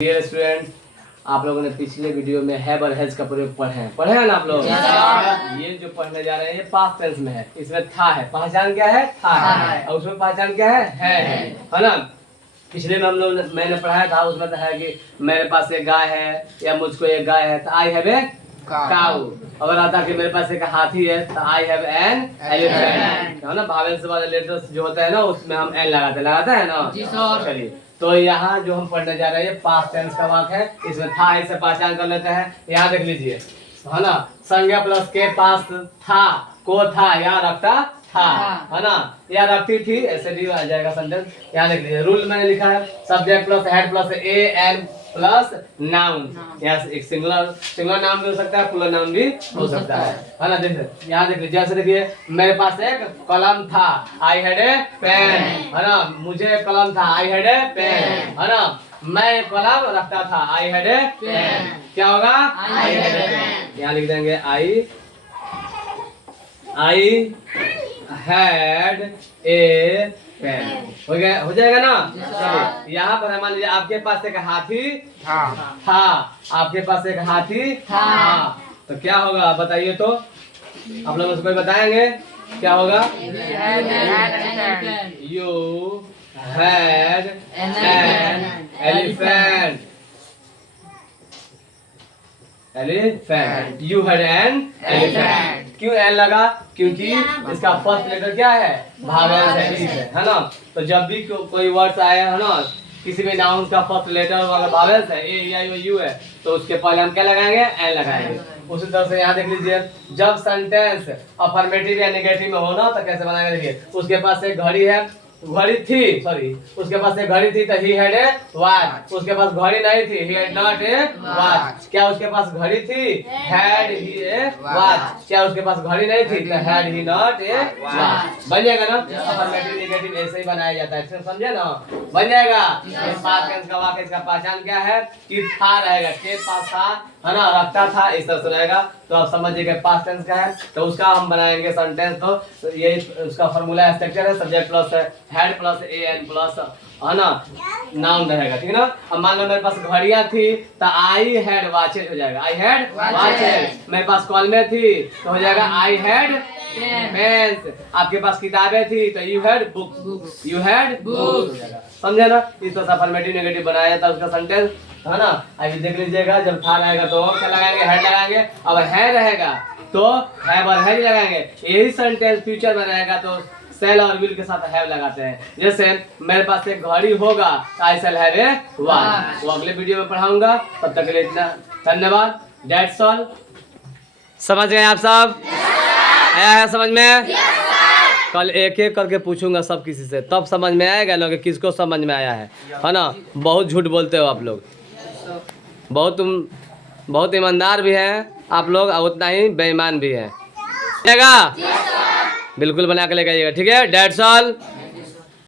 Dear student, आप लोगों ने पिछले वीडियो में हैव और हैज का प्रयोग पढ़े हैं ना आप लोग। ये जो पढ़ने जा रहे हैं ये पास्ट टेंस में है। इसमें था है, पहचान क्या है? था है। और उसमें पहचान क्या है ना। पिछले में मैंने पढ़ाया था, उसमें तो है कि मेरे पास एक गाय है या मुझको एक गाय है तो आई हैव ए काऊ। अगर आता कि मेरे पास एक हाथी है तो आई हैव एन एलिफेंट, है ना। भावेल से वाले लेटर्स जो होता है ना उसमें हम एन लगाते हैं ना। चलिए, तो यहाँ जो हम पढ़ने जा रहे हैं पास्ट टेंस का वाक्य है। इसमें था इसे पहचान कर लेते हैं। यहाँ देख लीजिए, है ना। संज्ञा प्लस के पास था, को था या रखता था, है ना, या रखती थी, ऐसे भी आ जाएगा सेंटेंस। यहाँ देख लीजिए, रूल मैंने लिखा है subject plus head plus A N plus noun. यहाँ एक सिंगुलर नाउन भी हो सकता है, प्लूरल नाउन भी हो सकता है ना। देखिए यहाँ देख लीजिए, जैसे देखिए मेरे पास एक कलम था, आई हैड ए पेन, है ना। मुझे कलम था, आई हैड ए पेन, है ना। मैं कलम रखता था, आई हैड ए पेन। क्या होगा? I had a pen. यहाँ लिख देंगे आई हैड ए पेन। हो जाएगा ना। यहाँ पर मान लीजिए आपके पास एक हाथी था, आपके पास एक हाथी था, तो क्या होगा बताइए तो। आप लोग उसको बताएंगे क्या होगा? You had an elephant. You had an elephant. क्यों एन लगा? क्योंकि इसका फर्स्ट लेटर क्या है? भावेल है ना। तो जब भी कोई वर्ड्स आए, है ना, किसी भी नाउन का फर्स्ट लेटर वाला भावेल है, ए आई यू है, तो उसके पहले हम क्या लगाएंगे? एन लगाएंगे। उसी तरह से यहाँ देख लीजिए, जब सेंटेंस अफर्मेटिव या नेगेटिव में हो ना तो कैसे बनाएंगे। देखिए, उसके पास एक घड़ी है, घड़ी थी, सॉरी, उसके पास एक घड़ी थी तो ही हैड ए वॉच। उसके पास घड़ी नहीं थी, he had not a watch. क्या उसके पास घड़ी थी? Had he A watch. क्या उसके पास घड़ी नहीं थी तो had he not a watch. बन जाएगा ना। अफर्मेटिव नेगेटिव ऐसे ही बनाया जाता है, समझे ना। बन जाएगा। पास्ट टेंस का वाक्य का पहचान क्या है? कि था रहेगा, के पास था, है ना, रखता था, इस तरह से रहेगा। तो आप समझिए पास्ट टेंस का है, तो उसका हम बनाएंगे सेंटेंस। तो ये उसका फार्मूला स्ट्रक्चर है, subject plus head plus A N plus, है ना, नाउन रहेगा, ठीक है ना। अब मान लो मेरे पास घड़ियां थी तो आई हैड वॉचेज हो जाएगा, आई हैड वॉचेज। मेरे पास कलमें थी तो हो जाएगा आई हैड पेन्स। आपके पास किताबें थी तो you had books, you had books हो जाएगा, समझे ना। इस तरह से अफर्मेटिव नेगेटिव बनाया जाता है उसका सेंटेंस, है ना। अभी देख लीजिएगा, जब था रहेगा तो क्या लगाएंगे? हेड लगाएंगे। अब है रहेगा तो हैव और हैड लगाएंगे। यही सेंटेंस फ्यूचर में रहेगा तो सेल और विल के साथ हैव लगाते हैं। जैसे मेरे पास एक घड़ी होगा, आई शैल हैव ए वॉच। वो अगले वीडियो में पढ़ाऊंगा। तब तक के लिए इतना धन्यवाद। That's all. समझ गए आप सब? आया है समझ में? कल एक एक करके पूछूंगा सब किसी से, तब समझ में आएगा ना कि किसको समझ में आया है ना। बहुत झूठ बोलते हो आप लोग, बहुत ईमानदार भी हैं आप लोग और उतना ही बेईमान भी हैं। बिल्कुल बना के लेके आइएगा, ठीक है। That's all.